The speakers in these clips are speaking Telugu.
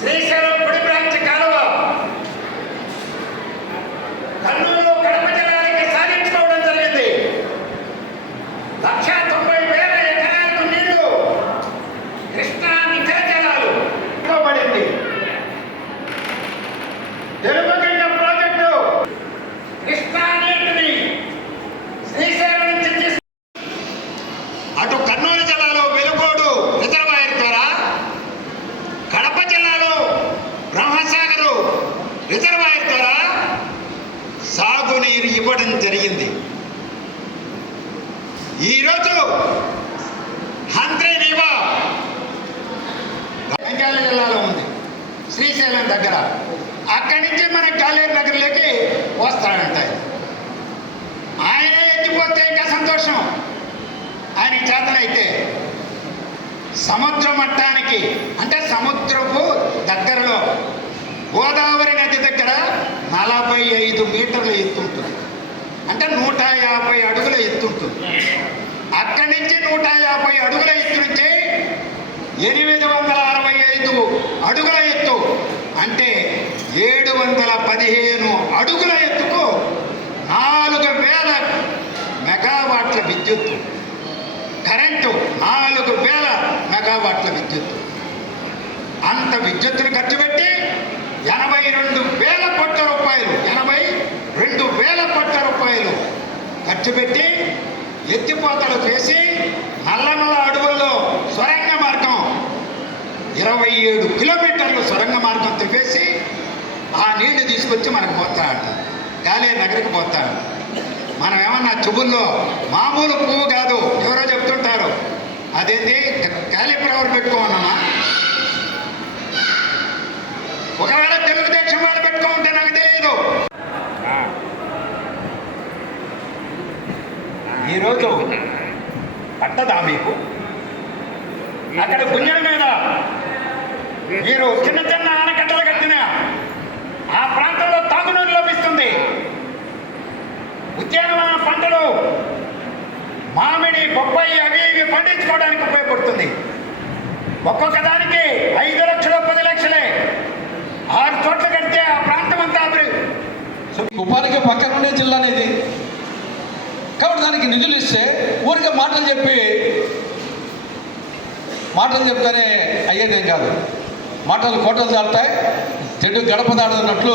శ్రీశైలం నుంచి మన గాలేరు దగ్గరలోకి వస్తాడంటాయి ఆయనే ఎత్తిపోతే ఇంకా సంతోషం. ఆయన చేతనైతే సముద్ర మట్టానికి అంటే సముద్రపు దగ్గరలో గోదావరి నది దగ్గర నలభై ఐదు మీటర్ల ఎత్తుంటుంది అంటే నూట యాభై అడుగుల ఎత్తుంటుంది అక్కడి నుంచి నూట యాభై అడుగుల ఎత్తు నుంచి ఎనిమిది వందల అరవై ఐదు అడుగుల ఎత్తు అంటే ఏడు వందల పదిహేను అడుగుల ఎత్తుకు నాలుగు వేల మెగావాట్ల విద్యుత్తు. కరెంటు నాలుగు వేల మెగావాట్ల విద్యుత్తు. అంత విద్యుత్తును ఖర్చు పెట్టి ఎనభై రెండు వేల కోట్ల రూపాయలు ఎనభై రెండు వేల కోట్ల రూపాయలు ఖర్చు పెట్టి ఎత్తిపోతలు చేసి నల్లనల్ల అడవుల్లో సొరంగ మార్గం ఇరవై ఏడు కిలోమీటర్లు సొరంగ మార్గం తెప్పేసి ఆ నీళ్ళు తీసుకొచ్చి మనకు పోతాడు గాలే నగరికి పోతాడు మనం ఏమన్నా చెవుల్లో మామూలు పువ్వు కాదు ఎవరో చెప్తుంటారు. అదేంటి క్యాలిఫ్లవర్ పెట్టుకోమన్నా ఒకవేళ తెలుగుదేశం వాళ్ళు పెట్టుకోమంటే నాకు తెలియదు ఈరోజు పట్టదా మీకు? అక్కడ గుంజల మీద మీరు చిన్న చిన్న అభివృద్ధి పక్కన పక్కనుండే జిల్లా అనేది కాబట్టి దానికి నిధులు ఇస్తే ఊరికే మాటలు చెప్పి మాటలు చెప్తేనే అయ్యేదేం కాదు. మాటలు కోటలు దాటుతాయి చెడు గడప దాటుతున్నట్లు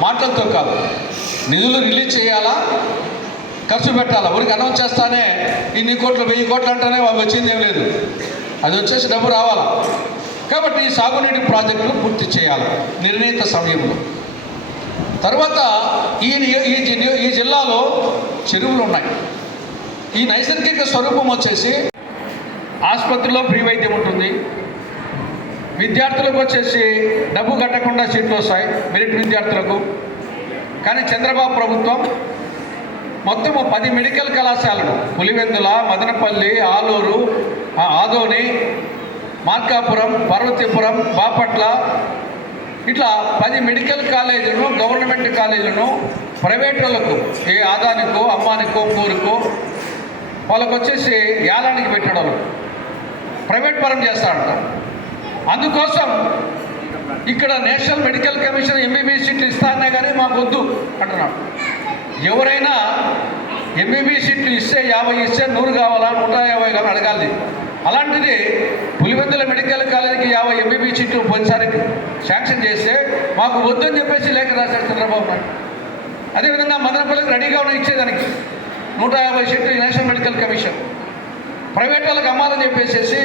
మాటలతో కాదు. నిధులు రిలీజ్ చేయాలా? ఖర్చు పెట్టాలా? ఊరికి అనౌన్స్ చేస్తానే ఇన్ని కోట్లు వెయ్యి కోట్లు అంటేనే వచ్చింది ఏం లేదు. అది వచ్చేసి డబ్బు రావాలా? కాబట్టి ఈ సాగునీటి ప్రాజెక్టులు పూర్తి చేయాలి? నిర్ణీత సమయంలో. తర్వాత ఈ ఈ ఈ జిల్లాలో చెరువులు ఉన్నాయి. ఈ నైసర్గిక స్వరూపం వచ్చేసి ఆసుపత్రిలో ఫ్రీ వైద్యం ఉంటుంది. విద్యార్థులకు వచ్చేసి డబ్బు కట్టకుండా సీట్లు వస్తాయి మెరిట్ విద్యార్థులకు. కానీ చంద్రబాబు ప్రభుత్వం మొత్తము పది మెడికల్ కళాశాలలు పులివెందుల మదనపల్లి ఆలూరు ఆదోని మార్కాపురం పార్వతీపురం బాపట్ల ఇట్లా పది మెడికల్ కాలేజీలను గవర్నమెంట్ కాలేజీలను ప్రైవేట్ వాళ్ళకు ఏ ఆదానికో అమ్మానికో ఊరుకో వాళ్ళకు వచ్చేసి యాలానికి పెట్టడం. ప్రైవేట్ పరం చేస్తాడంట అందుకోసం ఇక్కడ నేషనల్ మెడికల్ కమిషన్ ఎంబీబీఎస్ సీట్లు ఇస్తానే కానీ మాకు వద్దు అంటున్నాడు. ఎవరైనా ఎంబీబీ సీట్లు ఇస్తే యాభై ఇస్తే నూరు కావాలా? నూట యాభై కానీ అడగాలి. అలాంటిది పులివెందుల మెడికల్ కాలేజీకి యాభై ఎంబీబీ సీట్లు పోయినసారి శాంక్షన్ చేస్తే మాకు వద్దని చెప్పేసి లేఖ రాశారు చంద్రబాబు నాయుడు. అదేవిధంగా మదనపల్లికి రెడీగా ఉన్న ఇచ్చేదానికి నూట యాభై సీట్లు నేషనల్ మెడికల్ కమిషన్. ప్రైవేట్ వాళ్ళకి అమ్మాలని చెప్పేసేసి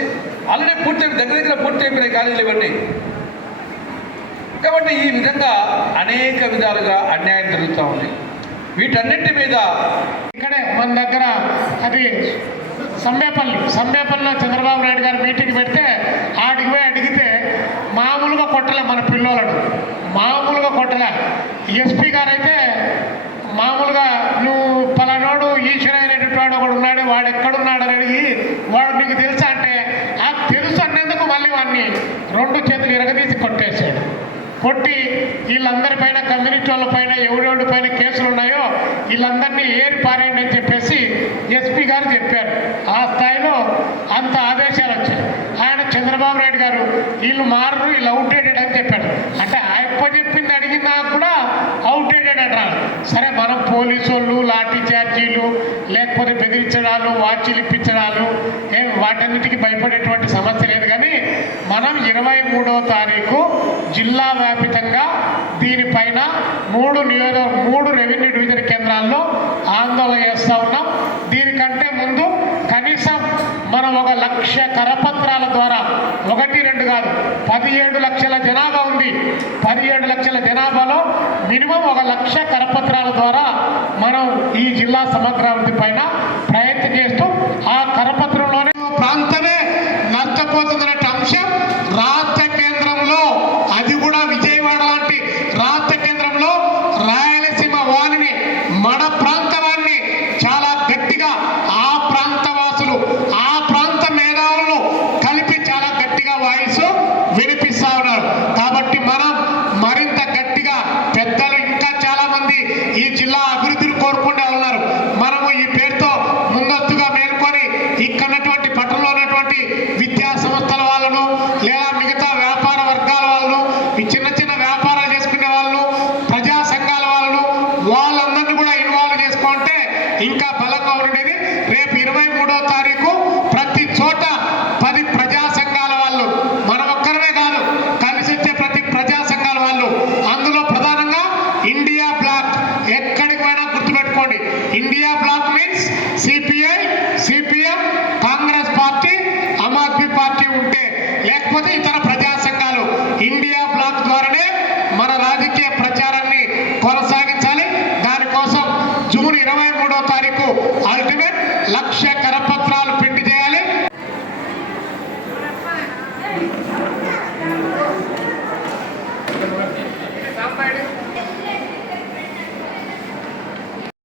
ఆల్రెడీ పూర్తి దగ్గర దగ్గర పూర్తి అయిపోయినాయి కాలేజీలు ఇవన్నీ. కాబట్టి ఈ విధంగా అనేక విధాలుగా అన్యాయం జరుగుతూ ఉంది. వీటన్నిటి మీద మన దగ్గర అది సంబేపల్లి సంబేపల్లిలో చంద్రబాబు నాయుడు గారు మీటింగ్ పెడితే ఆడికి పోయి అడిగితే మామూలుగా కొట్టలే మన పిల్లోలను. మామూలుగా కొట్టలే. ఎస్పీ గారు అయితే మామూలుగా నువ్వు పలానోడు ఈశ్వర అనేటువంటి వాడు ఒకడు ఉన్నాడు వాడు ఎక్కడున్నాడు అని అడిగి వాడు నీకు తెలుసా అంటే ఆ తెలుసు అన్నందుకు మళ్ళీ వాడిని రెండు చేతులు ఇరగదీసి కొట్టేశాడు. కొట్టి వీళ్ళందరి పైన కమ్యూనిటీ వాళ్ళ పైన ఎవడెవడి పైన కేసులు ఉన్నాయో వీళ్ళందరినీ ఏరి పారేయండి అని చెప్పేసి ఎస్పీ గారు చెప్పారు. ఆ స్థాయిలో అంత ఆదేశాలు వచ్చాయి. ఆయన చంద్రబాబు నాయుడు గారు వీళ్ళు మారరు వీళ్ళు అవుట్డేటెడ్ అని చెప్పాడు అంటే ఆయప్ప చెప్పింది అడిగినా కూడా అవుట్డేటెడ్ అంటారు సరే మనం పోలీసు వాళ్ళు లాఠీ చార్జీలు లేకపోతే బెదిరించడాలు వాచీలు ఇప్పించడాలు ఏం వాటన్నిటికీ భయపడేటువంటి సమస్య లేదు కానీ మనం ఇరవై మూడో తారీఖు జిల్లా వ్యాపితంగా దీనిపైన మూడు నియోజక మూడు రెవెన్యూ డివిజన్ కేంద్రాల్లో ఆందోళన చేస్తూ ఉన్నాం. దీనికంటే ముందు కనీసం మనం ఒక లక్ష కరపత్రాల ద్వారా ఒకటి రెండు కాదు పదిహేడు లక్షల జనాభా ఉంది. పదిహేడు లక్షల జనాభాలో మినిమం ఒక లక్ష కరపత్రాల ద్వారా మనం ఈ జిల్లా సమగ్రాభివృద్ధి పైన ప్రయత్నం చేస్తూ ఆ కరపత్రంలోనే ప్రాంతమే నష్టపోతుందనే CM Congress party Aam Aadmi party ఉంటే లేకపోతే ఇతర ప్రజా